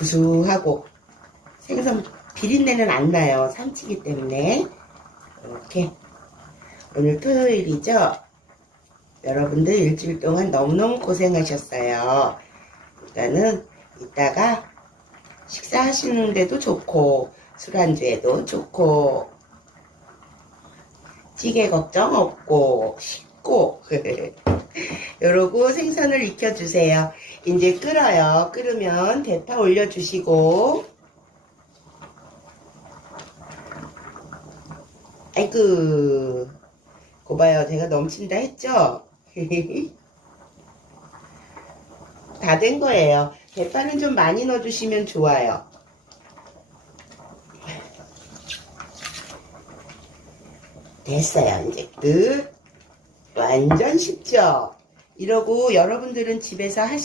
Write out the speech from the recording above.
구수하고 생선 비린내는 안 나요. 삼치기 때문에 이렇게 오늘 토요일이죠. 여러분들 일주일 동안 너무너무 고생하셨어요. 일단은 이따가 식사하시는데도 좋고 술안주에도 좋고 찌개 걱정 없고 쉽고 요러고 생선을 익혀주세요. 이제 끓어요. 끓으면 대파 올려주시고 아이고 고봐요 제가 넘친다 했죠? 다 된 거예요. 대파는 좀 많이 넣어주시면 좋아요. 됐어요. 이제 끝. 완전 쉽죠? 이러고 여러분들은 집에서 하실